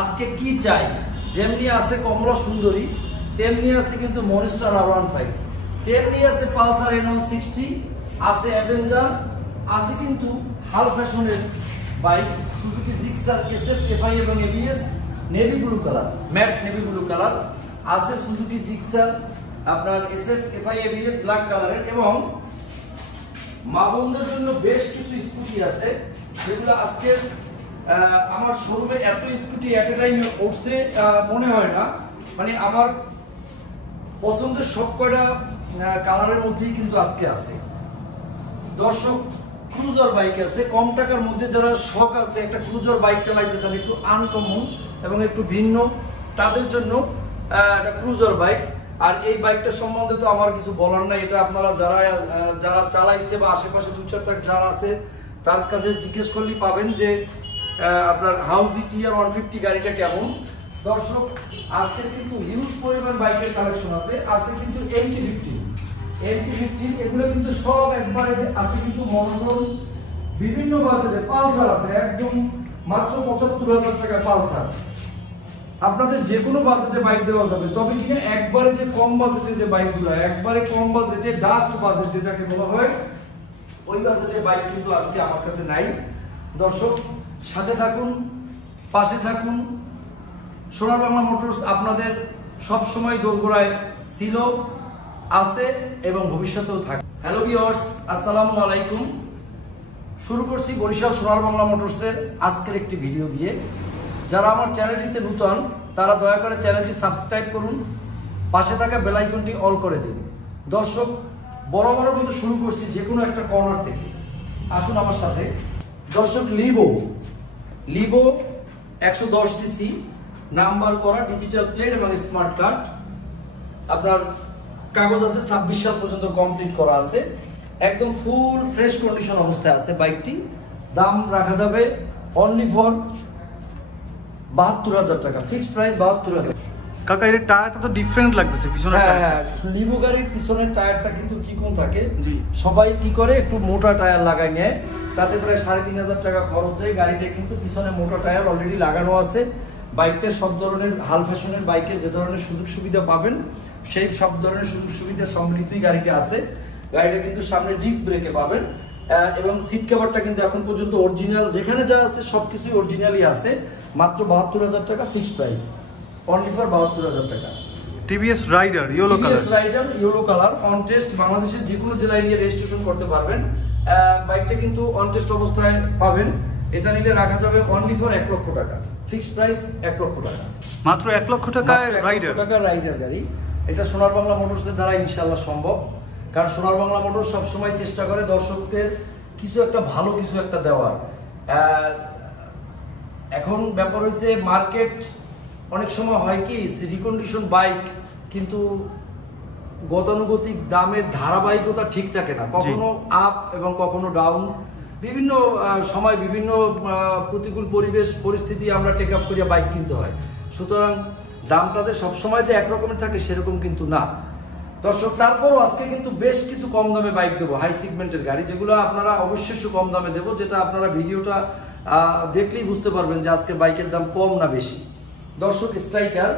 আজকে কি চাই, যেমনি আছে কমলা সুন্দরী, তেমনি আছে কিন্তু মনস্টার R15, তেমনি আছে পালসার N160, আছে অ্যাভেঞ্জার, আছে কিন্তু হাল ফ্যাশনের bike Suzuki Gixxer SF FI এবং ABS navy blue colour, matte navy blue colour, আছে সুজুকি জিক্সার আপনার SF FI ABS ব্ল্যাক কালারের, এবং মা বোনদের জন্য বেশ কিছু স্কুটি আছে যেগুলো আজকে আমার শোরুমে এত স্কুটি এট এ টাইম উঠছে মনে হয় না। মানে আমার পছন্দের সব কয়টা কালারের মধ্যেই কিন্তু আজকে আছে। দর্শক, ক্রুজার বাইক আছে, কম টাকার মধ্যে যারা শখ আছে একটা ক্রুজার বাইক চালাইতে চান, একটু আনকমন এবং একটু ভিন্ন, তাদের জন্য একটা ক্রুজার বাইক। আর এই বাইকটা সম্বন্ধে তো আমার কিছু বলার নাই, এটা আপনারা যারা চালাইছে বা আশেপাশে 2-4টা যারা আছে তার কাছে জিজ্ঞেস করলেই পাবেন যে আপনার হাউজি TR 150 গাড়িটা কেমন। দর্শক, আজকে কিন্তু হিউজ পরিমাণ বাইকের কালেকশন আছে। আছে কিন্তু MT-15 এগুলো কিন্তু সব একবারে আছে কিন্তু মনোটন, বিভিন্ন বাজেটে পালসার আছে একদম মাত্র 75,000 টাকা পালসার। আপনাদের যে কোনো বাজেটে বাইক দেওয়া যাবে, তবে কিনা একবারে যে কম বাজেটে যে বাইকগুলো, একবারে কম বাজেটে ডাস্ট বাজেট যেটাকে বলা হয়, ওই বাজেটে বাইক কিন্তু আজকে আমার কাছে নাই। দর্শক, সাথে থাকুন, পাশে থাকুন। সোনার বাংলা মোটরস আপনাদের সব সময় দোরগোড়ায় ছিল, আছে এবং ভবিষ্যতেও থাকে। হ্যালো ভিউয়ার্স, আসসালামু আলাইকুম। শুরু করছি বরিশাল সোনার বাংলা মোটরসের আজকের একটি ভিডিও দিয়ে। যারা আমার চ্যানেলটিতে নতুন তারা দয়া করে চ্যানেলটি সাবস্ক্রাইব করুন, পাশে থাকা বেল আইকনটি অল করে দিন। দর্শক, বরাবরের মতো শুরু করছি যে কোনো একটা কর্নার থেকে, আসুন আমার সাথে। দর্শক, লিভো 110 সিসি, নাম্বার করা, ডিজিটাল প্লেট এবং স্মার্ট কার্ড। আপনার কাগজ আছে 26 সাল পর্যন্ত কমপ্লিট করা আছে, একদম ফুল ফ্রেশ কন্ডিশন অবস্থায় আছে বাইকটি। দাম রাখা যাবে অনলি ফর 72,000 টাকা, ফিক্সড প্রাইস 72,000। কাকা, এর টায়ারটা তো ডিফারেন্ট লাগতেছে পিছনের। হ্যাঁ, লিভো গাড়ির পিছনের টায়ারটা কিন্তু চিকন থাকে। সবাই কি করে একটু মোটা টায়ার লাগাই নেয়, তাতে প্রায় 3,500 টাকা খরচ যায়। গাড়িটা কিন্তু পিছনে মোটা টায়ার অলরেডি লাগানো আছে। বাইকটা সব ধরনের হাল ফ্যাশনের বাইকের যে ধরনের সুযোগ সুবিধা পাবেন, সেই সব ধরনের সুযোগ সুবিধা সম্মিলিতই গাড়িটা আছে। গাড়িটা কিন্তু সামনে ডিস্ক ব্রেকে পাবেন, এবং সিট কভারটা কিন্তু এখন পর্যন্ত অরিজিনাল, যেখানে যা আছে সবকিছুই অরিজিনালই আছে। মাত্র 72,000 টাকা ফিক্সড প্রাইস, অনলি ফর 72,000 টাকা। TVS rider yellow colour on test, বাংলাদেশের যে কোনো জেলায় নিয়ে রেজিস্ট্রেশন করতে পারবেন। বাইকটা কিন্তু অন টেস্ট অবস্থায় পাবেন। এটা নিলে রাখা যাবে অনলি ফর 1 লক্ষ টাকা, ফিক্সড প্রাইস 1 লক্ষ টাকা, মাত্র 1 লক্ষ টাকায় রাইডার গাড়ি। এটা সোনার বাংলা মোটরসের দ্বারা ইনশাআল্লাহ সম্ভব, কারণ সোনার বাংলা মোটর সব সময় চেষ্টা করে দর্শকদের কিছু একটা ভালো কিছু একটা দেওয়ার। এখন ব্যাপার হয়েছে মার্কেট অনেক সময় হয় কি, রিকন্ডিশন বাইক কিন্তু গতানুগতিক দামের ধারাবাহিকতা ঠিক থাকে না, কখনো আপ এবং কখনো ডাউন। বিভিন্ন সময় বিভিন্ন প্রতিকূল পরিবেশ পরিস্থিতি আমরা টেক আপ করিয়া বাইক কিনতে হয়। সুতরাং দামটা যে সবসময় যে একরকমের থাকে সেরকম কিন্তু না। দর্শক, তারপরও আজকে কিন্তু বেশ কিছু কম দামে বাইক দেবো, হাই সেগমেন্টের গাড়ি, যেগুলো আপনারা অবশ্যই কম দামে দেবো, যেটা আপনারা ভিডিওটা দেখলেই বুঝতে পারবেন যে আজকে বাইকের দাম কম না বেশি। দর্শক, স্ট্রাইকার,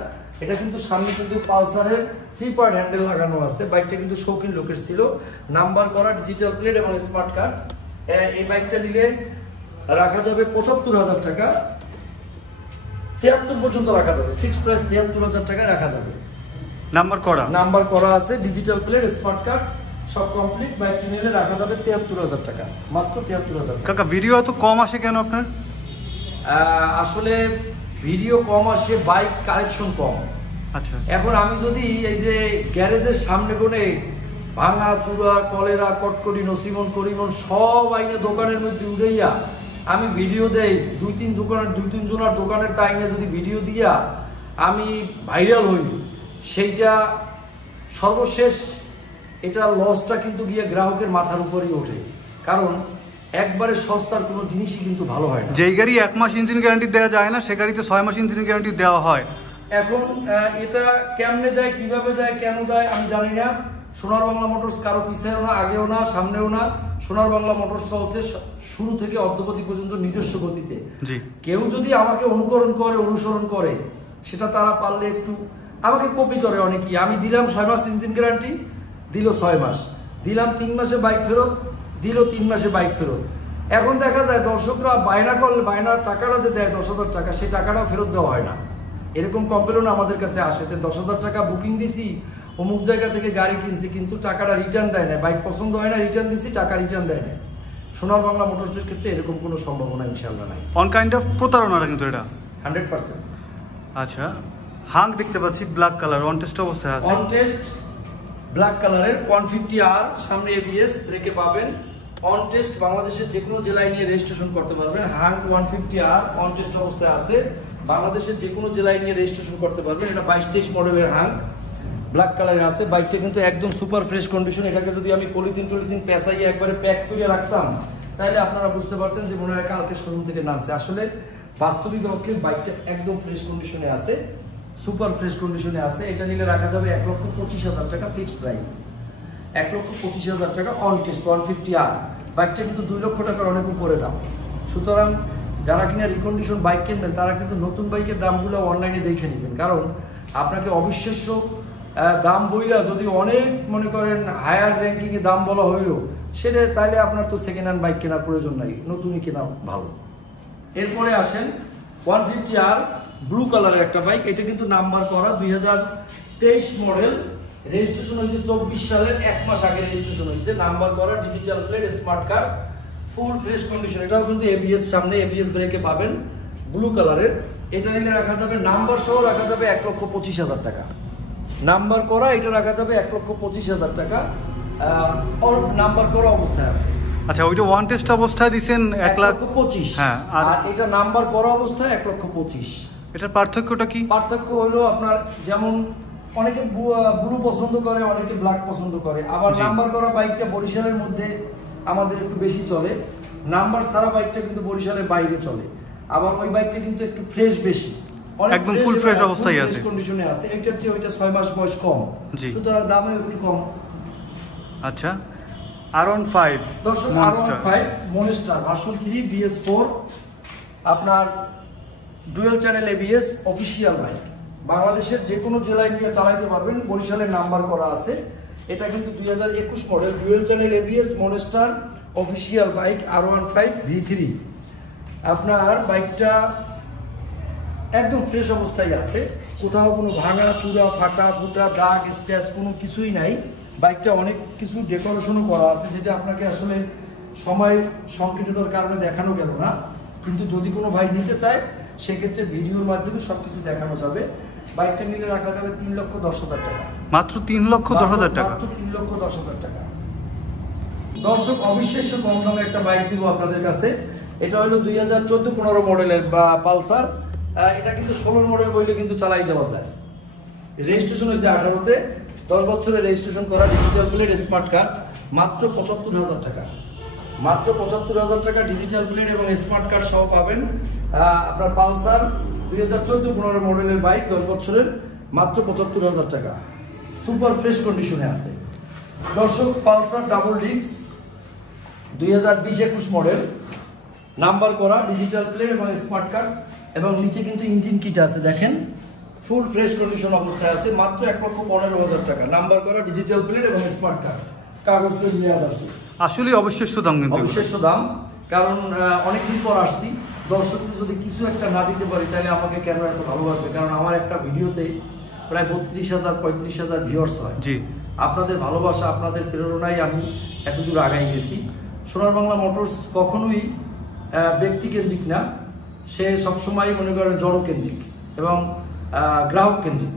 এটা কিন্তু সামনে কিন্তু পালসারের 3 পয়েন্ট হ্যান্ডেল লাগানো আছে। বাইকটা কিন্তু শৌখিন লোকের ছিল, নাম্বার করা, ডিজিটাল প্লেট এবং স্মার্ট কার্ড। এই বাইকটা নিলে রাখা যাবে 75,000 টাকা, 73 পর্যন্ত রাখা যাবে, ফিক্সড প্রাইস 73,000 টাকা রাখা যাবে। নাম্বার করা আছে, ডিজিটাল প্লেট, স্মার্ট কার্ড সব কমপ্লিট। বাইকটা নিলে রাখা যাবে 73,000 টাকা, মাত্র 73,000 টাকা। কাকা, ভিডিও এত কম আসে কেন আপনার? আসলে ভিডিও কম আসে, বাইক কালেকশন কম। আচ্ছা, এখন আমি যদি এই যে গ্যারেজের সামনে কোণে ভাঙা চূড়া, কলেরা, কটকটি, নসিমন, করিমন সব আইনে দোকানের মধ্যে উড়াইয়া আমি ভিডিও দেই, 2-3 জনের দোকানের তাইনে যদি ভিডিও দিয়া আমি ভাইরাল হই, সেইটা সর্বশেষ এটা লসটা কিন্তু গিয়ে গ্রাহকের মাথার উপরেই ওঠে। কারণ একবারে সস্তার কোনো জিনিসই কিন্তু ভালো হয় না। যেই গাড়ি 1 মাস ইঞ্জিন গ্যারান্টি দেওয়া যায় না, সে গাড়িতে 6 মাস ইঞ্জিন গ্যারান্টি দেওয়া হয়। এখন এটা কেমনে দেয়, কিভাবে দেয়, কেন দেয় আমি জানি না। সোনার বাংলা মোটরস কারো পিছেও না, আগেও না, সামনেও না। সোনার বাংলা মোটরস চলছে শুরু থেকে অদ্যপতি পর্যন্ত নিজস্ব গতিতে। জি। কেউ যদি আমাকে অনুসরণ করে সেটা তারা পারলে একটু আমাকে কপি করে অনেকেই। আমি দিলাম 6 মাস ইঞ্জিন গ্যারান্টি, দিল 6 মাস, দিলাম 3 মাসে বাইক ফেরত, দিল 3 মাসে বাইক ফেরত। এখন দেখা যায় দর্শকরা বায়না করলে, বায়নার টাকাটা যে দেয় 10,000 টাকা, সেই টাকাটা ফেরত দেওয়া হয় না। এরকম কমপ্লেন আমাদের কাছে আসে যে 10,000 টাকা বুকিং দিছি, অমুক জায়গা থেকে গাড়ি কিনছি, কিন্তু টাকাটা রিটার্ন দেয় না, বাইক পছন্দ হয় না, রিটার্ন দিছি, টাকা রিটার্ন দেয় না। সোনার বাংলা মোটরসের ক্ষেত্রে এরকম কোনো সম্ভাবনা ইনশাআল্লাহ নাই। অন কাইন্ড অফ প্রতারণা কিন্তু এটা 100%। আচ্ছা, হাঙ্ক দেখতে পাচ্ছি ব্ল্যাক কালার, অন টেস্ট অবস্থায় আছে। অন টেস্ট ব্ল্যাক কালারের 150R, সামনে এবিএস, ব্রেকে পাবেন। অন টেস্ট বাংলাদেশের যে কোনো জেলায় নিয়ে রেজিস্ট্রেশন করতে পারবেন। হাঙ্ক 150R অন টেস্ট অবস্থায় আছে, বাংলাদেশের যে কোনো জেলায় নিয়ে রেজিস্ট্রেশন করতে পারবেন। এটা 22-23 মডেলের হাঙ্ক, ব্ল্যাক কালারের আছে। বাইকটা কিন্তু একদম সুপার ফ্রেশ কন্ডিশন। এটাকে যদি আমি পলিথিন পেঁচাইয়ে একবারে প্যাক করে রাখতাম, তাহলে আপনারা বুঝতে পারতেন যে মনে হয় কালকে শোরুম থেকে নামছে। আসলে বাস্তবিক অর্থে বাইকটা একদম ফ্রেশ কন্ডিশনে আছে, সুপার ফ্রেশ কন্ডিশনে আছে। এটা নিলে রাখা যাবে 1,25,000 টাকা ফিক্সড প্রাইস, 1,25,000 টাকা অন টেস্ট 150R। বাইকটা কিন্তু 2 লক্ষ টাকার অনেক উপরে দাম। সুতরাং যারা কিনা রিকন্ডিশন বাইক কিনবেন তারা কিন্তু নতুন বাইকের দামগুলো অনলাইনে দেখে নেবেন, কারণ আপনাকে অবিশ্বাস্য দাম বইলা যদি অনেক মনে করেন হায়ার র্যাঙ্কিংয়ে দাম বলা হইল, সেটা তাহলে আপনার তো সেকেন্ড হ্যান্ড বাইক কেনার প্রয়োজন নাই, নতুনই কেনা ভালো। এরপরে আসেন 150R ব্লু কালারের একটা বাইক। এটা কিন্তু নাম্বার করা 2023 মডেল, রেজিস্ট্রেশন হয়েছে 24 সালের 1 মাস আগে রেজিস্ট্রেশন হয়েছে। নাম্বার করা, digital plate, smart card, full fresh condition. এটাও কিন্তু এবিএস, সামনে এবিএস ব্রেকে পাবেন, ব্লু কালারের। এটা নিলে রাখা যাবে নাম্বার সহ রাখা যাবে 1,25,000 টাকা। নাম্বার করা এটা রাখা যাবে 1,25,000 টাকা, নাম্বার করা অবস্থায় আছে। আচ্ছা, ওইটা ওয়ান টেস্ট অবস্থায় দিচ্ছেন 1,25,000। হ্যাঁ, আর এটা নাম্বার করা অবস্থায় 1,25,000। এটার পার্থক্যটা কি? পার্থক্য হলো আপনার যেমন অনেকে ব্লু পছন্দ করে, অনেকে ব্ল্যাক পছন্দ করে। আবার নাম্বার করা বাইকটা বরিশালের মধ্যে আমাদের একটু বেশি চলে, নাম্বার ছাড়া বাইকটা কিন্তু বরিশালের বাইরে চলে। আবার ওই বাইকটা কিন্তু একটু ফ্রেশ বেশি, একদম ফুল ফ্রেশ অবস্থায় আছে, কন্ডিশনে আছে। এটার চেয়ে ওইটা 6 মাস বয়স কম, সুতরাং দামে একটু কম। আচ্ছা, R15 দর্শক, R15 মনস্টার ভার্সন 3 BS4, আপনার dual channel ABS official bike. বাংলাদেশের যে কোনো জেলায় নিয়ে চালাইতে পারবেন, বরিশালের নাম্বার করা আছে। এটা কিন্তু 2021 model, dual channel ABS monster official bike R15 V3। আপনার বাইকটা একদম ফ্রেশ অবস্থায় আছে, কোথাও কোনো ভাঙা চূড়া, ফাটা ফুটা, দাগ, স্ক্র্যাচ কোনো কিছুই নাই। বাইকটা অনেক কিছু ডেকোরেশনও করা আছে, যেটা আপনাকে আসলে সময় সংকীর্ণতার কারণে দেখানো গেল না, কিন্তু যদি কোনো ভাই নিতে চায় সেক্ষেত্রে ভিডিওর মাধ্যমে সবকিছু দেখানো যাবে। বাইকটা নিলে রাখা যাবে 3,10,000 টাকা, মাত্র 3,10,000 টাকা, মাত্র 3,10,000 টাকা। দর্শক, অবিশ্বাস্য কম দামে একটা বাইক দিব আপনাদের কাছে। এটা হলো 2014-15 মডেলের পালসার। এটা কিন্তু 16 মডেল বইলে কিন্তু চালাই দেওয়া যায়। রেজিস্ট্রেশন হয়েছে 18-তে, 10 বছরের রেজিস্ট্রেশন করা, ডিজিটাল প্লেট, স্মার্ট কার্ড, মাত্র 75,000 টাকা, মাত্র 75,000 টাকা ডিজিটাল প্লেট এবং স্মার্ট কার্ড সহ পাবেন। আপনার পালসার 2014-15 মডেলের বাইক, 10 বছরের, মাত্র 75,000 টাকা, সুপার ফ্রেশ কন্ডিশনে আছে। দর্শক, Pulsar double disc 2020-21 model, number করা, ডিজিটাল প্লেট এবং স্মার্ট কার্ড, এবং নিচে কিন্তু ইঞ্জিন কিট আছে, দেখেন ফুল ফ্রেশ কন্ডিশন অবস্থায় আছে। মাত্র 1,15,000 টাকা, নাম্বার করা, ডিজিটাল প্লেট এবং স্মার্ট কার্ড, কাগজের মেয়াদ আছে। আসলে অবিশ্বাস্য দাম, কিন্তু অবিশ্বাস্য দাম, কারণ অনেকদিন পর আসছি। দর্শকদের যদি কিছু একটা না দিতে পারি তাহলে আমাকে কেন এত ভালোবাসবে, কারণ আমার একটা ভিডিওতে প্রায় 32,000-35,000 ভিউয়ার্স হয়। জি, আপনাদের ভালোবাসা, আপনাদের প্রেরণায় আমি এতদূর আগাই গেছি। সোনার বাংলা মোটরস কখনোই ব্যক্তিকেন্দ্রিক না, সে সবসময় মনে করেন জনকেন্দ্রিক এবং গ্রাহক কেন্দ্রিক।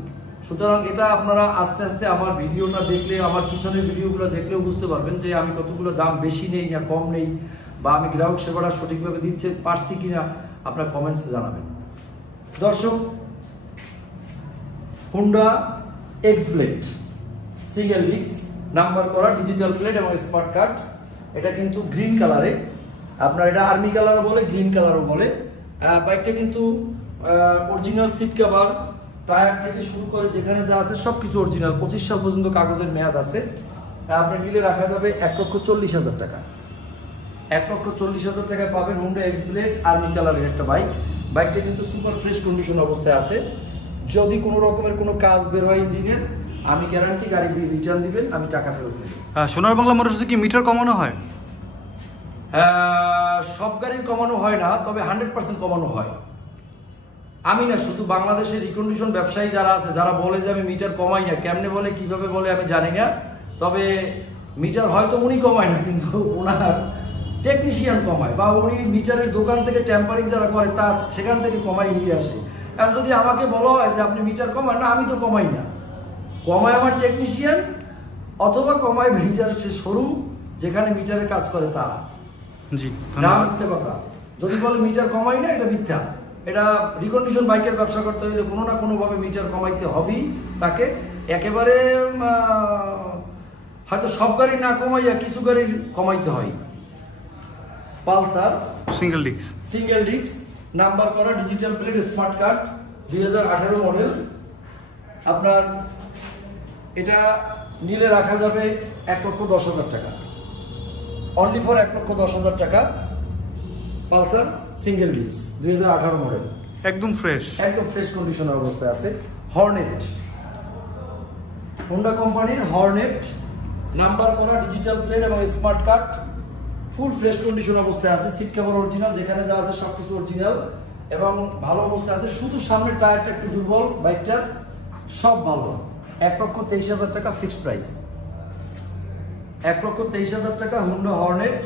সুতরাং এটা আপনারা আস্তে আস্তে আমার ভিডিওটা দেখলে, আমার পিছনের ভিডিওগুলো দেখলেও বুঝতে পারবেন যে আমি কতগুলো দাম বেশি নেই না কম নেই, বা আমি গ্রাহক সেবাটা সঠিকভাবে দিচ্ছে পারছি কিনা, আপনার কমেন্টসে জানাবেন। দর্শক, Honda x blade single disc, number করা, ডিজিটাল প্লেট এবং স্মার্ট কার্ড। এটা কিন্তু গ্রিন কালারে, আপনার এটা আর্মি কালারও বলে, গ্রিন কালারও বলে। বাইকটা কিন্তু অরিজিনাল সিট কভার, টায়ার থেকে শুরু করে যেখানে যা আছে সবকিছু অরিজিনাল। 25 সাল পর্যন্ত কাগজের মেয়াদ আছে। আপনার নিলে রাখা যাবে 1,40,000 টাকা, 1,40,000 টাকায় পাবেন হুন্ডা এক্স ব্লেড আর্মি কালারের একটা বাইক। বাইকটা কিন্তু সুপার ফ্রেশ কন্ডিশন অবস্থায় আছে। যদি কোনো রকমের কোনো কাজ বের হয় ইঞ্জিনের, আমি গ্যারান্টি গাড়ি রিটার্ন দিবেন, আমি টাকা ফেরত দেব। সোনার বাংলা মোটরসে কি মিটার কমানো হয়? সব গাড়ির কমানো হয় না, তবে 100% কমানো হয়। আমি না, শুধু বাংলাদেশের রিকন্ডিশন ব্যবসায়ী যারা আছে, যারা বলে যে আমি মিটার কমাই না, কেমনে বলে কিভাবে বলে আমি জানি না, তবে মিটার হয়তো উনি কমায় না, কিন্তু ওনার টেকনিশিয়ান কমায়, বা উনি মিটারের দোকান থেকে টেম্পারিং যারা করে তা সেখান থেকে কমাই নিয়ে আসে। কারণ যদি আমাকে বলা হয় যে আপনি মিটার কমান, না আমি তো কমাই না, কমায় আমার টেকনিশিয়ান, অথবা কমায় মিটার সে শোরুম যেখানে মিটারের কাজ করে তারা। জি, না, মিথ্যে কথা। যদি বলে মিটার কমাই না, এটা মিথ্যা। এটা রিকন্ডিশন বাইকের ব্যবসা করতে হলে কোনো না কোনোভাবে মিটার কমাইতে হবেই তাকে। একেবারে হয়তো সব গাড়ি না কমাইয়া কিছু গাড়ি কমাইতে হয়। পালসার সিঙ্গেল ডিস্ক নাম্বার করা digital plate smart card 2018 model. আপনার এটা নিলে রাখা যাবে 1,10,000 টাকা, অনলি ফর 1,10,000 টাকা। পালসার সিঙ্গেল ডিস্ক 2018 মডেল, একদম ফ্রেশ কন্ডিশনের অবস্থায় আছে। হর্নেট, হোন্ডা কোম্পানির হর্নেট, নাম্বার করা ডিজিটাল প্লেট এবং smart card, full fresh condition অবস্থায় আছে। সিট কভার অরিজিনাল, যেখানে যা আছে সবকিছু অরিজিনাল এবং ভালো অবস্থায় আছে। শুধু সামনের টায়ারটা একটু দুর্বল বাইকটার, সব ভালো। 1,23,000 টাকা ফিক্সড প্রাইস। 1,23,000 টাকা হোন্ডা হর্নেট,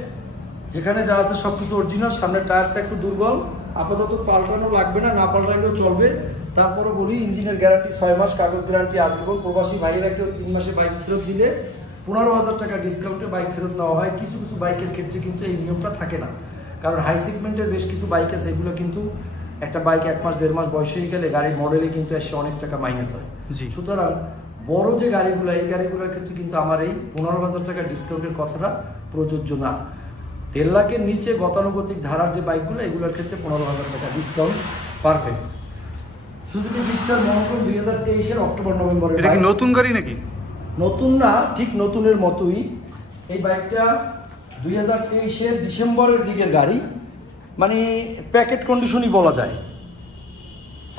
যেখানে যা আছে সবকিছু অরিজিনাল, সামনের টায়ারটা একটু দুর্বল, আপাতত পাল্টানো লাগবে না, না পাল্টালেও চলবে। তারপরে বলি ইঞ্জিনের গ্যারান্টি 6 মাস, কাগজ গ্যারান্টি আজীবন। প্রবাসী ভাইয়েরা কেউ 3 মাসে বাইক ফেরত দিলে 15,000 টাকা ডিসকাউন্টে বাইক ফেরত নেওয়া হয়। কিছু কিছু বাইকের ক্ষেত্রে কিন্তু এই নিয়মটা থাকে না, কারণ হাই সেগমেন্টের বেশ কিছু বাইক আছে, এগুলো কিন্তু একটা বাইক 1 মাস 1.5 মাস বয়স হয়ে গেলে গাড়ির মডেলে কিন্তু এসে অনেক টাকা মাইনাস হয়। সুতরাং বড় যে গাড়িগুলো, এই গাড়িগুলোর ক্ষেত্রে কিন্তু আমার এই 15,000 টাকা ডিসকাউন্টের কথাটা প্রযোজ্য না। 1.5 লাখের নিচে গতানুগতিক ধারার যে বাইকগুলো, এগুলোর ক্ষেত্রে 15,000 টাকা discount perfect. Suzuki Gixxer monotone 2023-এর অক্টোবর-নভেম্বরের। এটা কি নতুন গাড়ি নাকি? নতুন না, ঠিক নতুনের মতোই। এই বাইকটা 2023-এর ডিসেম্বরের দিকের গাড়ি, মানে প্যাকেট কন্ডিশনই বলা যায়।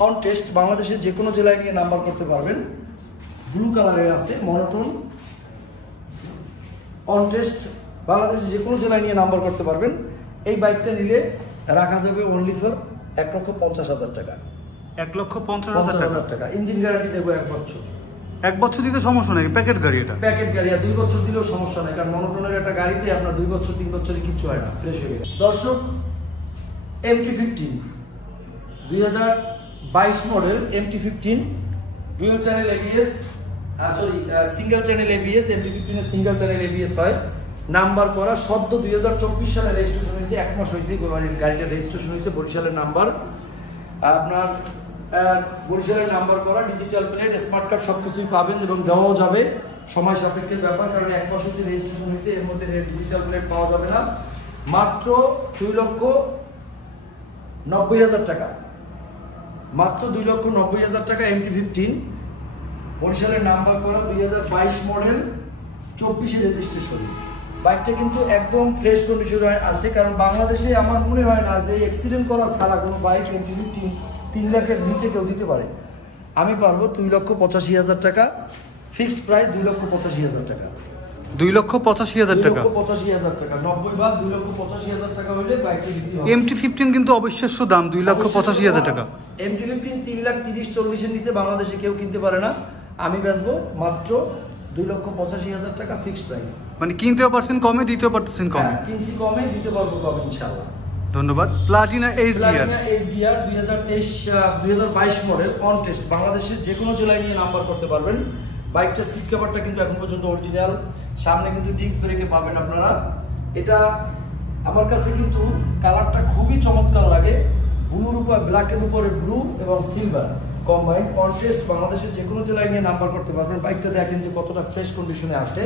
অন টেস্ট, বাংলাদেশের যে কোনো জেলায় নিয়ে নাম্বার করতে পারবেন। ব্লু কালারের আছে, মনোটন, অন টেস্ট, বাংলাদেশে যে কোনো জেলায় নিয়ে নাম্বার করতে পারবেন। এই বাইকটা নিলে রাখা যাবে অনলি ফর 1,50,000 টাকা। 1,50,000 টাকা। ইঞ্জিন গ্যারান্টি দেবো 1 বছর। 1 বছর দিতে সমস্যা নেই, প্যাকেট গাড়ি এটা। প্যাকেট গাড়ি, আর 2 বছর দিলেও সমস্যা নেই, কারণ মনোটনের একটা গাড়িতে আপনার 2 বছর 3 বছরে কিচ্ছু হয় না, ফ্রেশ হয়ে গেছে। দর্শক, MT-15 2022 model, MT-15 dual channel ABS, single channel ABS। MT-15 এর সিঙ্গেল চ্যানেল ABS হয়। নাম্বার করা, সদ্য 2024 সালে রেজিস্ট্রেশন হয়েছে, 1 মাস হয়েছে গাড়িটা রেজিস্ট্রেশন হয়েছে। বরিশালের নাম্বার, আপনার বরিশালের নাম্বার করা, ডিজিটাল প্লেট, স্মার্ট কার্ড সবকিছুই পাবেন এবং দেওয়াও যাবে। সময় সাপেক্ষের ব্যাপার, কারণ 1 মাস হচ্ছে রেজিস্ট্রেশন হয়েছে, এর মধ্যে ডিজিটাল প্লেট পাওয়া যাবে না। মাত্র 2,90,000 টাকা, মাত্র 2,90,000 টাকা। MT-15 বরিশালের নাম্বার করা, 2022 মডেল, 24-এ রেজিস্ট্রেশন। বাইকটা কিন্তু একদম ফ্রেশ কন্ডিশনে আছে, কারণ বাংলাদেশে আমার মনে হয় না যে অ্যাক্সিডেন্ট করা ছাড়া কোনো বাইক MT-15 3 লাখের নিচে কেউ দিতে পারে। আমি পারবো 2,85,000 টাকা ফিক্সড প্রাইস, 2,85,000 টাকা। 2,85,000 টাকা, 2,85,000 টাকা, 90 বা 2,85,000 টাকা হলে বাইকটি বিক্রি হবে। MT-15 কিন্তু অবিশ্বাস্য দাম, 2,85,000 টাকা। MT-15 3,30,40,000-এর নিচে বাংলাদেশে কেউ কিনতে পারে না। আমি বেচবো মাত্র 2,85,000 টাকা ফিক্সড প্রাইস। মানে কিনতেও পারছেন কমে, দিতেও পারছেন কমে। কিনছি কমে, দিতে পারবো কমে ইনশাআল্লাহ। ধন্যবাদ। Platina S gear 2022 model, on test, বাংলাদেশের যে কোনো জেলায় নিয়ে নাম্বার করতে পারবেন। বাইকটার সিট কভারটা কিন্তু এখন পর্যন্ত অরিজিনাল, সামনে কিন্তু ডিস্ক ব্রেকে পাবেন আপনারা। এটা আমার কাছে কিন্তু কালারটা খুবই চমৎকার লাগে, ব্লুর উপর ব্ল্যাকের উপরে ব্লু এবং সিলভার কম্বাইন্ড। অন টেস্ট, বাংলাদেশের যে কোনো জেলায় নিয়ে নাম্বার করতে পারবেন। বাইকটা দেখেন যে কতটা ফ্রেশ কন্ডিশনে আছে।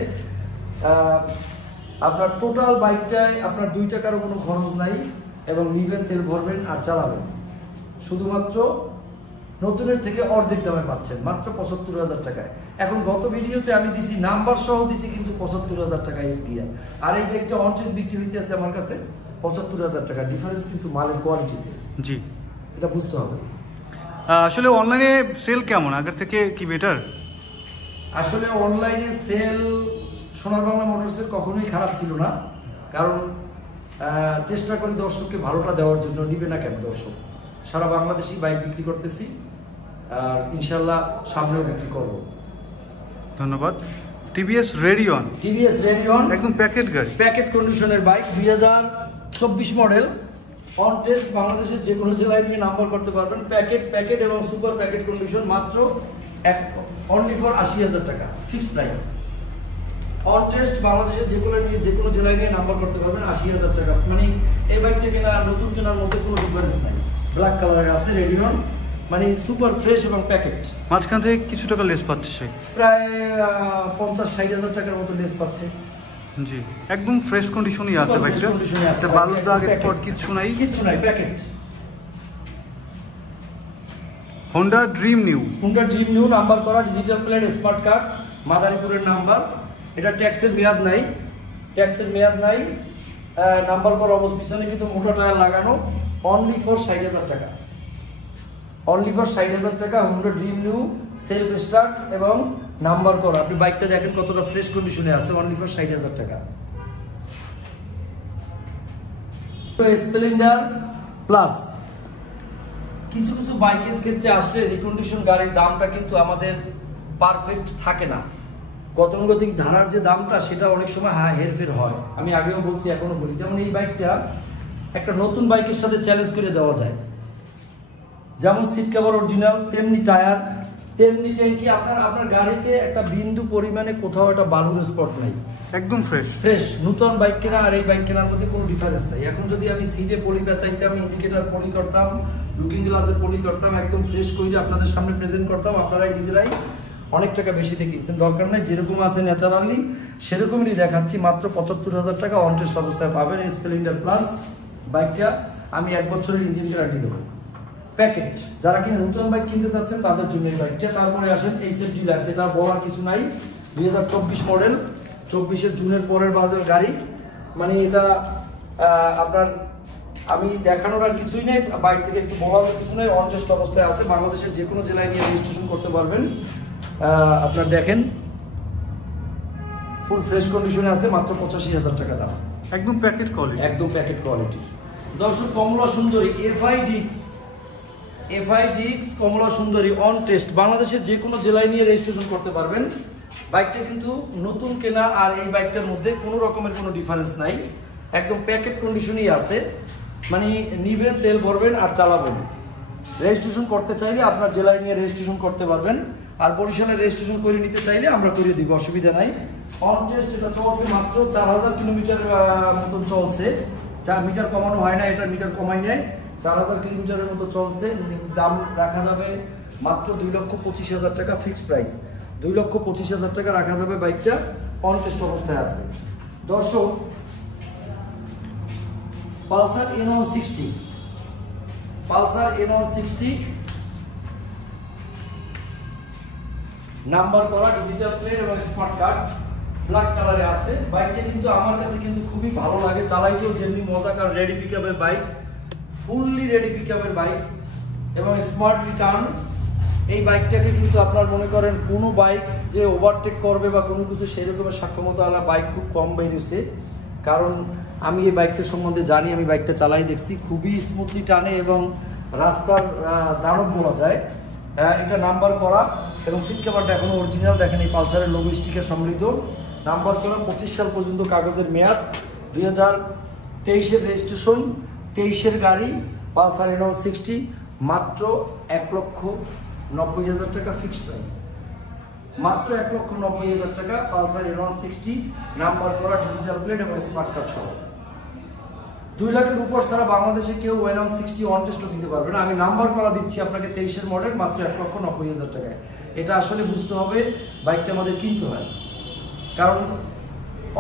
আপনার টোটাল বাইকটায় আপনার 2 টাকারও কোনো খরচ নাই, এবং নিবেন, তেল ভরবেন আর চালাবেন। শুধুমাত্র নতুনের থেকে অর্ধেক দামে পাচ্ছেন মাত্র ৭৫,০০০ টাকায়। এখন গত ভিডিওতে আমি দিছি নাম্বার সহ দিছি কিন্তু ৭৫,০০০ টাকা এস গিয়ার, আর এই ব্যাগটা অনটেস্ট বিক্রি হইতে আছে আমার কাছে ৭৫,০০০ টাকা। ডিফারেন্স কিন্তু মালের কোয়ালিটিতে, জি এটা বুঝতে হবে। আসলে অনলাইনে সেল কেমন, আগের থেকে কি বেটার? আসলে অনলাইনে সেল সোনার বাংলা মোটরসের কখনোই খারাপ ছিল না, কারণ চেষ্টা করি দর্শককে ভালোটা দেওয়ার জন্য। নিবে না কেন দর্শক? সারা বাংলাদেশি বাইক বিক্রি করতেছি, আর ইনশাল্লাহ সামনেও বিক্রি করব। ধন্যবাদ। টিভিএস রেডিয়ন, টিভিএস রেডিয়ন একদম প্যাকেট গাড়ি, প্যাকেট কন্ডিশনের বাইক, 2024 মডেল, অন টেস্ট, বাংলাদেশের যে কোনো জেলায় নিয়ে নাম্বার করতে পারবেন। প্যাকেট এবং সুপার প্যাকেট কন্ডিশন, মাত্র অনলি ফর ৮০,০০০ টাকা ফিক্সড প্রাইস। অন টেস্ট বাংলাদেশের যে কোনো জেলায় নিয়ে নাম্বার করতে পারবেন ৮০,০০০ টাকা। মানে এই বাইকটা কেনা নতুন কেনার মধ্যে কোনো ডিফারেন্স নাই। ব্ল্যাক কালারের আছে রেডিয়ন, মানে সুপার ফ্রেশ এবং প্যাকেট। মাঝখান থেকে কিছু টাকা লেস পাচ্ছে সে, প্রায় ৫০-৬০,০০০ টাকার মতো লেস পাচ্ছে। জি একদম ফ্রেশ কন্ডিশনই আছে বাইকটা, এটা বালুর দাগ স্পট কিচ্ছু নাই, packet. Honda dream new number করা, ডিজিটাল প্লেট, স্মার্ট কার্ড, মাদারীপুরের নাম্বার। এটা ট্যাক্সের মেয়াদ নাই, নাম্বার করা অবস্থা, পিছনে কিন্তু মোটা টায়ার লাগানো, অনলি ফর ৬০,০০০ টাকা। অনলি ফর ৬০,০০০ টাকা Honda dream new, self start এবং নাম্বার করা। আপনি বাইকটা দেখেন কতটা ফ্রেশ কন্ডিশনে আছে, অনলি ফর ৬০,০০০ টাকা। স্প্লেন্ডার প্লাস, কিছু বাইকের ক্ষেত্রে আসলে রিকন্ডিশন গাড়ির দামটা কিন্তু আমাদের পারফেক্ট থাকে না। গতানুগতিক ধারার যে দামটা সেটা অনেক সময় হেরফের হয়। আমি আগেও বলছি, এখনো বলি, যেমন এই বাইকটা একটা নতুন বাইকের সাথে চ্যালেঞ্জ করে দেওয়া যায়। যেমন সিট কভার অরিজিনাল, তেমনি টায়ার, তেমনি ট্যাঙ্কি। আপনার গাড়িতে একটা বিন্দু পরিমাণে কোথাও একটা বালুর স্পট নাই, একদম ফ্রেশ। নতুন বাইক কেনা আর এই বাইক কেনার মধ্যে কোনো ডিফারেন্স নাই। এখন যদি আমি সিটে পলি পেঁচাইতাম, ইন্ডিকেটার পলি করতাম, লুকিং গ্লাসের পলি করতাম, একদম ফ্রেশ করে আপনাদের সামনে প্রেজেন্ট করতাম, আপনারাই নিজেরাই অনেক টাকা বেশি থেকে কিনতেন। দরকার নেই, যেরকম আছে ন্যাচারালি সেরকমই দেখাচ্ছি। মাত্র ৭৫,০০০ টাকা অনটেস্ট অবস্থায় পাবেন স্প্লেন্ডার প্লাস বাইকটা। আমি ১ বছরের ইঞ্জিন গ্যারান্টি দেবো। প্যাকেট, যারা কিনা নতুন বাইক কিনতে চাচ্ছেন তাদের জন্য এই বাইকটা। তারপরে আসেন এইচএফ ডিলাক্স, এটা বলার কিছু নাই, 2024 মডেল, 24 জুনের পরের বাজার গাড়ি। মানে এটা আপনার আমি দেখানোর আর কিছুই নেই, বাইক থেকে একটু বলার কিছু নেই, অন টেস্ট অবস্থায় আছে। বাংলাদেশের যে কোনো জেলায় নিয়ে রেজিস্ট্রেশন করতে পারবেন। আপনার দেখেন ফুল ফ্রেশ কন্ডিশনে আছে, মাত্র ৮৫,০০০ টাকা দাম, একদম প্যাকেট কোয়ালিটি। দর্শক, কমলা সুন্দরী এফআই ডিক্স কমলা সুন্দরী অন টেস্ট, বাংলাদেশের যে কোনো জেলায় নিয়ে রেজিস্ট্রেশন করতে পারবেন। বাইকটা কিন্তু নতুন কেনা আর এই বাইকটার মধ্যে কোনো রকমের কোনো ডিফারেন্স নাই, একদম প্যাকেট কন্ডিশনই আছে। মানে নিবেন, তেল ভরবেন আর চালাবেন। রেজিস্ট্রেশন করতে চাইলে আপনার জেলায় নিয়ে রেজিস্ট্রেশন করতে পারবেন, আর বরিশালে রেজিস্ট্রেশন করে নিতে চাইলে আমরা করিয়ে দিব, অসুবিধা নাই। অন টেস্ট এটা চলছে মাত্র ৪০০০ কিলোমিটার মতন চলছে। ৪ মিটার কমানো হয় না, এটা মিটার কমাই নেয়, ৪০০০ কিলোমিটারের মতো চলছে। দাম রাখা যাবে মাত্র ২,২৫,০০০ টাকা ফিক্সড প্রাইস। ২,২৫,০০০ টাকা রাখা যাবে, বাইকটা অন টেস্ট অবস্থায় আছে। দর্শক, পালসার N160 নাম্বার করা, ডিজিটাল প্লেট এবং স্মার্ট কার্ড, ব্ল্যাক কালারে আছে। বাইকটা কিন্তু আমার কাছে কিন্তু খুবই ভালো লাগে, চালাইতেও যেমনি মজা, কারণ রেডি পিকআপের বাইক, ফুললি রেডি পিকআপের বাইক এবং স্মার্ট রিটার্ন। এই বাইকটাকে কিন্তু আপনার মনে করেন কোনো বাইক যে ওভারটেক করবে বা কোনো কিছু সেরকমের সক্ষমতা আলা বাইক খুব কম বেরিয়েছে। কারণ আমি এই বাইকটার সম্বন্ধে জানি, আমি বাইকটা চালাই দেখছি, খুবই স্মুথলি টানে এবং রাস্তার দানব বলা যায়। এটা নাম্বার করা এবং সিট কভারটা এখনো অরিজিনাল, দেখেন এই পালসারের লোগো স্টিকার সমৃদ্ধ, নাম্বার করা, ২৫ সাল পর্যন্ত কাগজের মেয়াদ, 2023-এর রেজিস্ট্রেশন, 23-এর গাড়ি, পালসার N160, মাত্র ১,৯০,০০০ টাকা ফিক্সড প্রাইস, মাত্র ১,৯০,০০০ টাকা পালসার N160, নাম্বার করা, ডিজিটাল প্লেট এবং স্মার্ট কার্ড সহ। 2 লাখের উপর ছাড়া বাংলাদেশে কেউ N160 অন টেস্টও দিতে পারবে না। আমি নাম্বার করা দিচ্ছি আপনাকে 23-এর মডেল, মাত্র ১,৯০,০০০ টাকায়। এটা আসলে বুঝতে হবে বাইকটা আমাদের কিনতে হয়, কারণ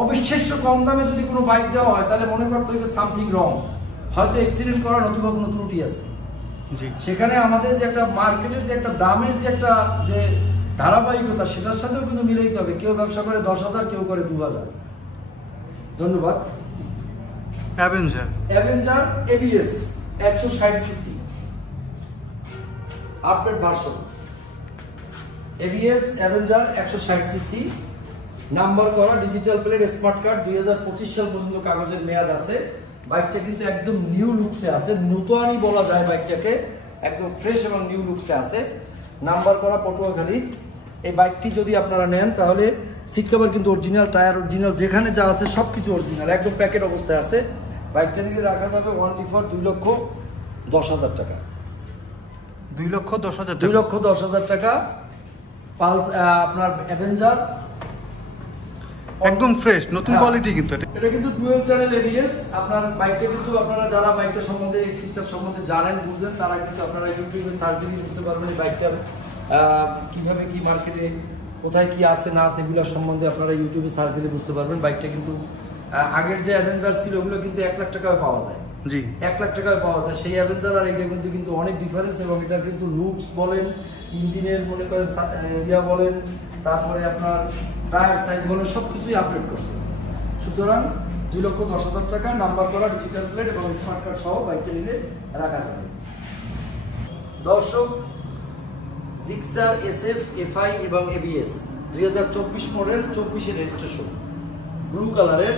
অবিশ্বাস্য কম দামে যদি কোনো বাইক দেওয়া হয় তাহলে মনে করতে হবে সামথিং রং, হয়তো অ্যাক্সিডেন্ট করা নতুবা কোনো ত্রুটি আছে। জি। সেখানে আমাদের যে একটা মার্কেটের যে একটা দামের যে একটা যে ধারাবাহিকতা সেটার সাথেও কিন্তু মিলাইতে হবে। কেউ ব্যবসা করে 10,000, কেউ করে 2,000। ধন্যবাদ। Avenger ABS 160 CC update version. ABS Avenger 160 CC, number করা, ডিজিটাল প্লেট, স্মার্ট কার্ড, 2025 সাল পর্যন্ত কাগজের মেয়াদ আছে। বাইকটা কিন্তু একদম নিউ লুকসে আছে, নতুনই বলা যায় বাইকটাকে, একদম ফ্রেশ এবং নিউ লুকসে আছে। নাম্বার করা, পটুয়াখালী। এই বাইকটি যদি আপনারা নেন তাহলে সিট কভার কিন্তু অরিজিনাল, টায়ার অরিজিনাল, যেখানে যা আছে সবকিছু অরিজিনাল, একদম প্যাকেট অবস্থায় আছে। বাইকটা নিয়ে রাখা যাবে অনলি ফর 2,10,000 টাকা। 2,10,000 টাকা। 2,10,000 টাকা পালস আপনার অ্যাভেঞ্জার, একদম ফ্রেশ নতুন কোয়ালিটি কিন্তু এটা কিন্তু ডুয়াল চ্যানেল এবিএস। আপনার বাইকটা কিন্তু আপনারা যারা বাইকটা সম্বন্ধে, এই ফিচার সম্বন্ধে জানেন, বুঝেন, তারা কিন্তু আপনারা ইউটিউবে সার্চ দিলে বুঝতে পারবেন এই বাইকটার কিভাবে কি মার্কেটে কোথায় কি আছে না আছে এগুলো সম্বন্ধে আপনারা ইউটিউবে সার্চ দিলে বুঝতে পারবেন। বাইকটা কিন্তু আগের যে অ্যাভেঞ্জার ছিল ওগুলো কিন্তু 1 লাখ টাকায় পাওয়া যায়। জি, 1 লাখ টাকায় পাওয়া যায়। সেই অ্যাভেঞ্জার আর এটা কিন্তু অনেক ডিফারেন্স, এবং এটা কিন্তু লুকস বলেন, ইঞ্জিনের মনে করেন ইয়া বলেন, তারপরে আপনার টায়ার সাইজ বলেন, সব কিছুই আপডেট করছে। সুতরাং 2,10,000 টাকা, নাম্বার করা, ডিজিটাল প্লেট এবং স্মার্ট কার্ড সহ বাইকটা নিলে রাখা যাবে। দর্শক, জিক্সার এসএফ, এফআই এবং এবিএস 2024 মডেল, 24 রেজিস্ট্রেশন, ব্লু কালারের,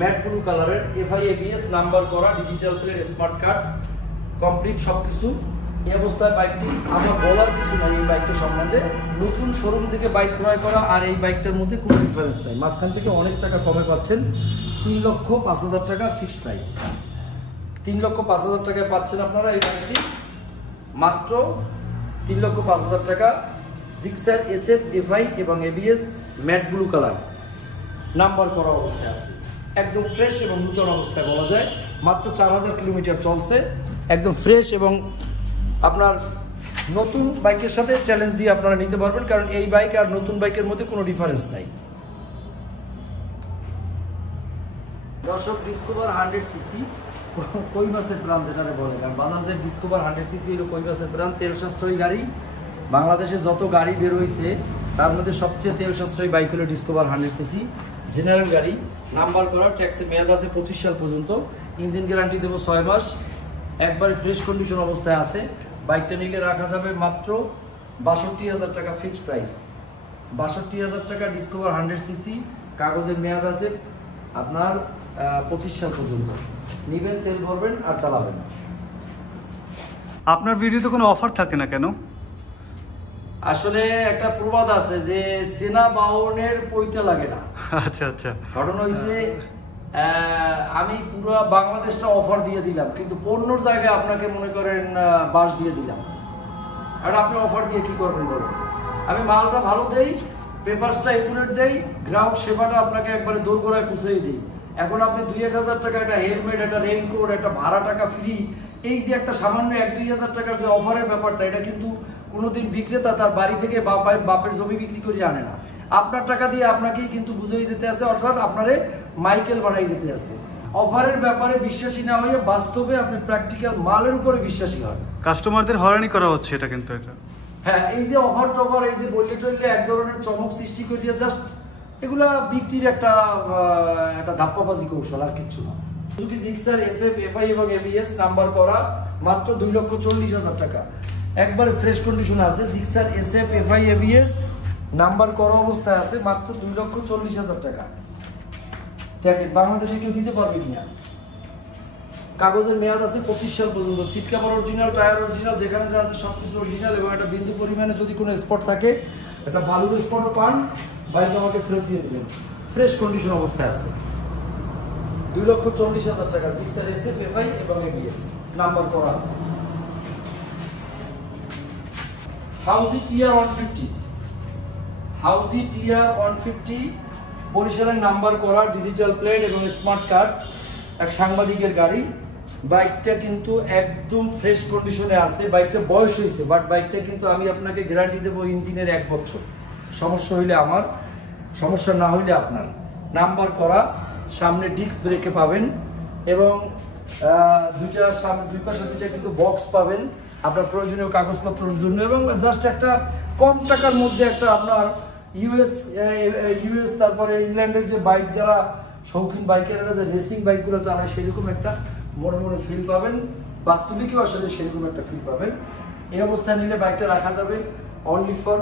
ম্যাট ব্লু কালারের, এফআই এবিএস, নাম্বার করা, digital plate, smart card, complete সবকিছু। এই অবস্থায় বাইকটি আমার বলার কিছু নাই এই বাইকটা সম্বন্ধে। নতুন শোরুম থেকে বাইক ক্রয় করা আর এই বাইকটার মধ্যে কোনো ডিফারেন্স নাই, মাঝখান থেকে অনেক টাকা কমে পাচ্ছেন। 3,05,000 টাকা ফিক্সড প্রাইস। 3,05,000 টাকায় পাচ্ছেন আপনারা এই বাইকটি, মাত্র 3,05,000 টাকা। জিক্সার এসএফ, এফআই এবং ABS, matte blue colour, number করা অবস্থায় আছে, একদম ফ্রেশ এবং নতুন অবস্থায় বলা যায়। মাত্র 4,000 কিলোমিটার চলছে, একদম ফ্রেশ এবং আপনার নতুন বাইকের সাথে চ্যালেঞ্জ দিয়ে আপনারা নিতে পারবেন, কারণ এই বাইক আর নতুন বাইকের মধ্যে কোনো ডিফারেন্স নাই। দর্শক, ডিসকভার 100 সিসি কই মাসের ব্রান্ড যেটারে বলে, কারণ বাজাজের ডিসকভার 100 সিসি হলো কই মাসের ব্রান্ড। তেল সাশ্রয়ী গাড়ি, বাংলাদেশে যত গাড়ি বের হয়েছে তার মধ্যে সবচেয়ে তেল সাশ্রয়ী বাইক হলো ডিসকভার 100 সিসি, জেনারেল গাড়ি, নাম্বার করা, ট্যাক্সের মেয়াদ আছে 25 সাল পর্যন্ত, ইঞ্জিন গ্যারান্টি দেবো 6 মাস, একবারে ফ্রেশ কন্ডিশন অবস্থায় আছে। বাইকটা নিলে রাখা যাবে মাত্র 62,000 টাকা ফিক্সড প্রাইস। 62,000 টাকা, ডিসকভার 100 সিসি, কাগজের মেয়াদ আছে আপনার 25 সাল পর্যন্ত। নিবেন, তেল ভরবেন আর চালাবেন। আপনার ভিডিওতে কোনো অফার থাকে না কেন? আসলে একটা প্রবাদ আছে যে সেনা বাউনের পইতে লাগে না। আচ্ছা আচ্ছা। ঘটনা হয়েছে আমি পুরো বাংলাদেশটা অফার দিয়ে দিলাম, কিন্তু পণ্যর জায়গায় আপনাকে মনে করেন বাস দিয়ে দিলাম। আর আপনি অফার দিয়ে কি করবেন বলেন? আমি মালটা ভালো দেই, পেপারসটা একুরেট দেই, গ্রাহক সেবাটা আপনাকে একবারে দোরগোড়ায় পৌঁছেই দিই। এখন আপনি 2-1,000 টাকা একটা হেলমেট, একটা রেইনকোট, একটা ভাড়া টাকা ফ্রি, এই যে একটা সামান্য 1-2,000 টাকার যে অফারের ব্যাপারটা, এটা কিন্তু কোনোদিন বিক্রেতা তার বাড়ি থেকে বাপের জমি বিক্রি করে আনে না। আপনার টাকা দিয়ে আপনাকেই কিন্তু বুঝিয়ে দিতে আছে, অর্থাৎ আপনারে মাইকেল বানাই দিতে আছে। অফারের ব্যাপারে বিশ্বাসী না হয়ে বাস্তবে আপনি প্র্যাকটিক্যাল মালের উপরে বিশ্বাসী হন। কাস্টমারদের হয়রানি করা হচ্ছে এটা, কিন্তু এটা হ্যাঁ, এই যে অফার টফার, এই যে বললে টললে এক ধরনের চমক সৃষ্টি করিয়া জাস্ট এগুলা বিক্রির একটা ধাপ্পাবাজি কৌশল, আর কিচ্ছু না। সুজুকি জিক্সার এসএফ, এফআই এবং এবিএস, নাম্বার করা, মাত্র 2,40,000 টাকা, একবার ফ্রেশ কন্ডিশনে আছে। Gixxer SF, FI, ABS, number করা অবস্থায় আছে, মাত্র 2,40,000 টাকা। দেখেন বাংলাদেশে কেউ দিতে পারবে কিনা। কাগজের মেয়াদ আছে 25 সাল পর্যন্ত, seat cover original, tyre original, যেখানে যা আছে সবকিছু অরিজিনাল, এবং একটা বিন্দু পরিমাণে যদি কোনো স্পট থাকে, একটা বালুর স্পটও পান, বাইক আমাকে ফেরত দিয়ে দেবেন। ফ্রেশ কন্ডিশন অবস্থায় আছে। 2,40,000 টাকা, জিক্সার এসএফ, এফআই এবং এবিএস, নাম্বার করা আছে। হাউজি টিআর 150, হাউজি টিআর 150 বরিশালের, নাম্বার করা, ডিজিটাল প্লেট এবং স্মার্ট কার্ড, এক সাংবাদিকের গাড়ি। বাইকটা কিন্তু একদম ফ্রেশ কন্ডিশনে আছে। বাইকটা বয়স হয়েছে, বাট বাইকটা কিন্তু আমি আপনাকে গ্যারান্টি দেবো ইঞ্জিনের 1 বছর। সমস্যা হইলে আমার, সমস্যা না হইলে আপনার। নাম্বার করা, সামনে ডিস্ক ব্রেকে পাবেন এবং দুই পাশে দুইটা কিন্তু বক্স পাবেন। আপনার প্রয়োজনীয় কাগজপত্রের জন্য, এবং জাস্ট একটা কম টাকার মধ্যে একটা আপনার ইউএস তারপরে ইংল্যান্ডের যে বাইক, যারা শৌখিন বাইকাররা যে রেসিং বাইকগুলো চালায় সেরকম একটা মনে মনে ফিল পাবেন, বাস্তবিকও আসলে সেরকম একটা ফিল পাবেন। এই অবস্থায় নিলে বাইকটা রাখা যাবে অনলি ফর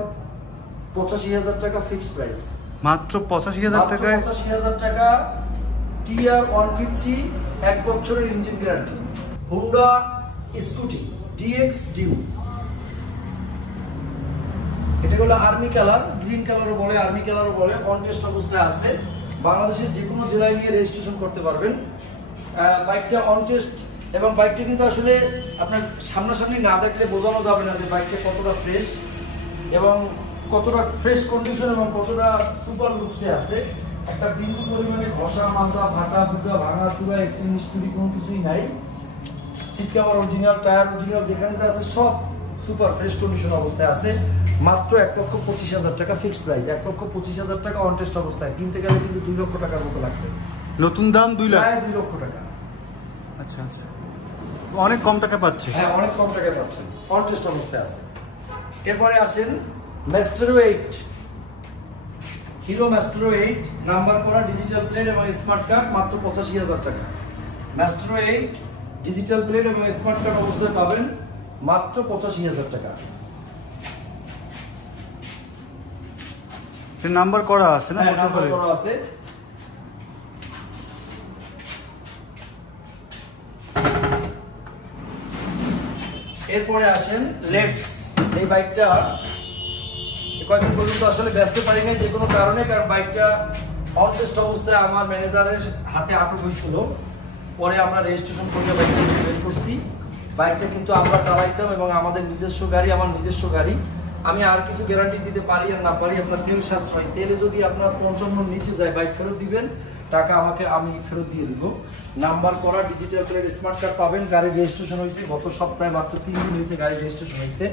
85,000 টাকা ফিক্সড প্রাইস। মাত্র 85,000 টাকায় 85,000 টাকা TR 150, 1 বছরের engine guarantee. Honda Scooty DX Dio, এটা হলো আর্মি কালার, গ্রিন কালারও বলে, আর্মি কালারও বলে, অন টেস্ট অবস্থায় আছে। বাংলাদেশের যে কোনো জেলায় নিয়ে রেজিস্ট্রেশন করতে পারবেন। বাইকটা অন টেস্ট, এবং বাইকটা কিন্তু আসলে আপনার সামনাসামনি না দেখলে বোঝানো যাবে না যে বাইকটা কতটা ফ্রেশ এবং কতটা ফ্রেশ কন্ডিশন এবং কতটা সুপার লুকসে আছে। একটা বিন্দু পরিমাণে ঘষা মাজা ফাটা ফুটা ভাঙা চূড়া এক্সিডেন্ট হিস্টোরি কোনো কিছুই নাই। Seat cover original, tyre original, যেখানে যা আছে সব সুপার ফ্রেশ কন্ডিশন অবস্থায় আছে। মাত্র 1,25,000 টাকা ফিক্সড প্রাইস। 1,25,000 টাকা অন টেস্ট অবস্থায়। কিনতে গেলে কিন্তু 2 লক্ষ টাকার মতো লাগবে। নতুন দাম 2 লাখ, 2 লক্ষ টাকা। আচ্ছা আচ্ছা, অনেক কম টাকা পাচ্ছে। হ্যাঁ, অনেক কম টাকায় পাচ্ছেন, অন টেস্ট অবস্থায় আছে। এরপরে আসেন ম্যাস্টারো 8, হিরো ম্যাস্টারো 8, নাম্বার করা, ডিজিটাল প্লেট এবং স্মার্ট কার্ড, মাত্র 85,000 টাকা। ম্যাস্টারো 8 ডিজিটাল প্লেট এবং স্মার্ট কার্ড অবস্থায় পাবেন মাত্র 85,000 টাকা। নাম্বার করা আছে না? হ্যাঁ, নাম্বার করা আছে। এরপরে আসেন লেটস। এই বাইকটা কয়েকদিন পর্যন্ত আসলে ব্যস্ত পারি নাই যে কোনো কারণে, কারণ বাইকটা অন টেস্ট অবস্থায় আমার ম্যানেজারের হাতে আটক হয়েছিল। পরে আমরা রেজিস্ট্রেশন করে বাইকটা বের করছি। বাইকটা কিন্তু আমরা চালাইতাম এবং আমাদের নিজস্ব গাড়ি, আমার নিজস্ব গাড়ি। আমি আর কিছু গ্যারান্টি দিতে পারি আর না পারি। আপনার তেল সাশ্রয়, তেলে যদি আপনার 55 নিচে যায় বাইক ফেরত দিবেন, টাকা আমাকে আমি ফেরত দিয়ে দিব। নাম্বার করা, ডিজিটাল প্লেট, স্মার্ট কার্ড পাবেন। গাড়ির রেজিস্ট্রেশন হয়েছে গত সপ্তাহে, মাত্র 3 দিন হয়েছে গাড়ির রেজিস্ট্রেশন হয়েছে,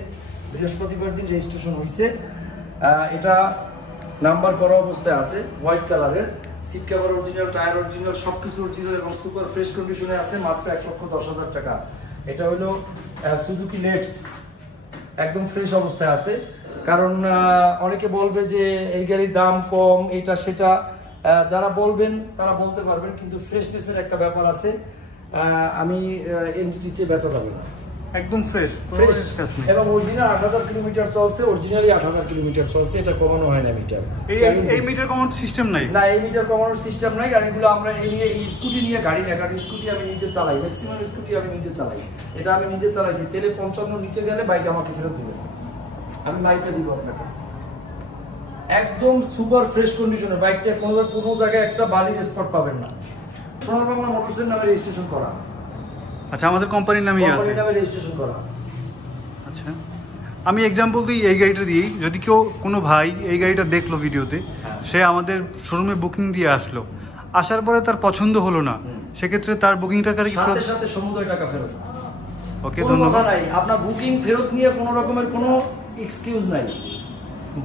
বৃহস্পতিবার দিন রেজিস্ট্রেশন হয়েছে। এটা নাম্বার করা অবস্থায় আছে, হোয়াইট কালারের, seat cover original, tyre original, সবকিছু অরিজিনাল এবং সুপার ফ্রেশ কন্ডিশনে আছে। মাত্র 1,10,000 টাকা। এটা হলো সুজুকি লেটস, একদম ফ্রেশ অবস্থায় আছে। কারণ অনেকে বলবে যে এই গাড়ির দাম কম, এটা সেটা, যারা বলবেন তারা বলতে পারবেন, কিন্তু ফ্রেশনেসের একটা ব্যাপার আছে। আমি এনটিটির চেয়ে বেচা যাবে না, একদম ফ্রেশ এবং অরিজিনাল 8,000 কিলোমিটার চলছে, অরিজিনালি 8,000 কিলোমিটার চলছে। এটা কমানো হয় না মিটার। এই মিটার কমানোর সিস্টেম নাই? না, এই মিটার কমানোর সিস্টেম নাই। গাড়িগুলো আমরা এই স্কুটি নিয়ে গাড়ি না, কারণ স্কুটি আমি নিজে চালাই, ম্যাক্সিমাম স্কুটি আমি নিজে চালাই। এটা আমি নিজে চালাইছি। তেলে 55 নিচে গেলে বাইক আমাকে ফেরত দিবে, আমি বাইকটা দিব আপনাকে। একদম সুপার ফ্রেশ কন্ডিশনে বাইকটা, কোনো জায়গায় একটা বালির স্পট পাবেন না। সোনার বাংলা মোটরসের নামে রেজিস্ট্রেশন করা। আচ্ছা, আমাদের কোম্পানির নামেই আছে? কোম্পানির নামে রেজিস্ট্রেশন করা। আচ্ছা, আমি এক্সাম্পল দিই এই গাড়িটা দিই। যদি কোনো ভাই এই গাড়িটা দেখলো ভিডিওতে, সে আমাদের শোরুমে বুকিং দিয়ে আসলো, আসার পরে তার পছন্দ হলো না, সেক্ষেত্রে তার বুকিং টাকা কি সাথে সাথে সমুদয় টাকা ফেরত। ওকে, ধন্যবাদ। নাই, আপনার বুকিং ফেরত নিয়ে কোনো রকমের কোনো এক্সকিউজ নাই।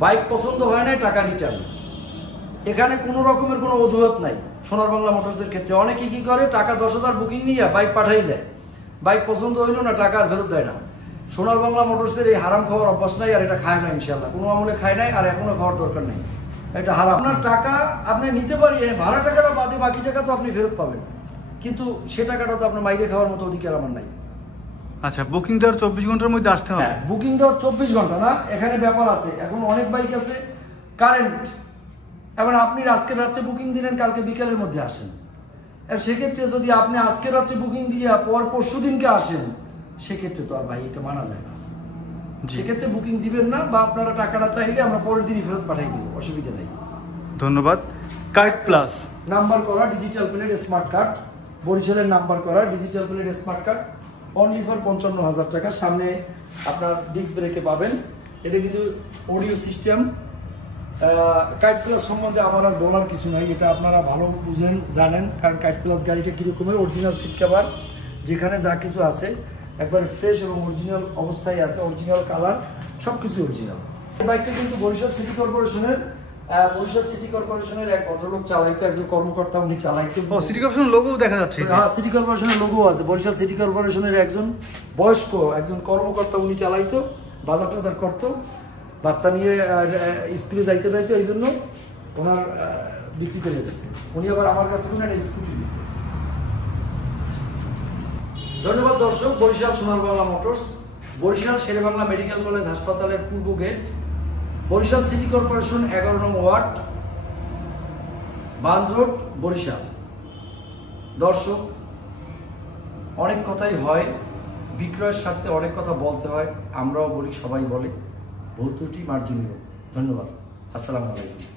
বাইক পছন্দ হয় না, টাকা রিটার্ন। এখানে কোনো রকমের কোনো অজুহাত নাই সোনার বাংলা মোটরসের ক্ষেত্রে। অনেকে কি করে, টাকা 10,000 বুকিং নিয়ে বাইক পাঠাই দেয়, বাইক পছন্দ হইলো না, টাকা আর ফেরত দেয় না। সোনার বাংলা মোটরসের এই হারাম খাওয়ার অভ্যাস নাই, আর এটা খায় না ইনশাল্লাহ, কোনো আমলে খায় নাই, আর এখনো খাওয়ার দরকার নেই। এটা হারাম। আপনার টাকা আপনি নিতে পারি, ভাড়া টাকাটা বাদে বাকি টাকা তো আপনি ফেরত পাবেন, কিন্তু সে টাকাটা তো আপনার মাইকে খাওয়ার মতো অধিকার আমার নাই। আচ্ছা, বুকিং দেওয়ার 24 ঘন্টার মধ্যে আসতে হবে? বুকিং দেওয়ার 24 ঘন্টা না, এখানে ব্যাপার আছে। এখন অনেক বাইক আছে কারেন্ট, এবার আপনি আজকে রাত্রে বুকিং দিলেন, কালকে বিকালের মধ্যে আসেন। সেক্ষেত্রে যদি আপনি আজকে রাত্রে বুকিং দিয়ে পরশু দিনকে আসেন, সেক্ষেত্রে তো আর ভাই এটা মানা যায় না। সেক্ষেত্রে বুকিং দিবেন না, বা আপনারা টাকাটা চাইলে আমরা পরের দিনই ফেরত পাঠাই দিব, অসুবিধা নেই। ধন্যবাদ। কার্ড প্লাস, নাম্বার করা, ডিজিটাল প্লেট, স্মার্ট কার্ড, বরিশালের নাম্বার করা, digital plate, smart card, only for 55,000 টাকা। সামনে আপনার ডিস্ক ব্রেকে পাবেন। এটা কিন্তু অডিও সিস্টেম। কাইট প্লাস সম্বন্ধে আমার আর বলার কিছু নাই, এটা আপনারা ভালো বুঝেন, জানেন। কারণ কাইট প্লাস গাড়িটা কীরকমের, অরিজিনাল সিট কভার, যেখানে যা কিছু আছে একবারে ফ্রেশ এবং অরিজিনাল অবস্থায় আছে, অরিজিনাল কালার, সব কিছু অরিজিনাল। এই বাইকটা কিন্তু বরিশাল সিটি কর্পোরেশনের বরিশাল সিটি কর্পোরেশনের এক ভদ্রলোক চালাইতো, একজন কর্মকর্তা উনি চালাইতো। ও সিটি কর্পোরেশন লোগো দেখা যাচ্ছে। হ্যাঁ, সিটি কর্পোরেশনের লোগো আছে। বরিশাল সিটি কর্পোরেশনের একজন বয়স্ক একজন কর্মকর্তা উনি চালাইতো, বাজার টাজার করতো, বাচ্চা নিয়ে স্কুলে যাইতে যাইতো, এই জন্য ওনার বিক্রি করে গেছে। উনি আবার আমার কাছে কোনো একটা স্কুটি দিয়েছে। ধন্যবাদ দর্শক। Barishal Sonar Bangla Motors, Barishal Sher-e-Bangla medical college হাসপাতালের পূর্ব গেট, বরিশাল সিটি কর্পোরেশন 11 নং ওয়ার্ড, বান্দ রোড, বরিশাল। দর্শক, অনেক কথাই হয়, বিক্রয়ের স্বার্থে অনেক কথা বলতে হয়, আমরাও বলি, সবাই বলে, ভুল ত্রুটি মার্জনীয়। ধন্যবাদ, আসসালামু আলাইকুম।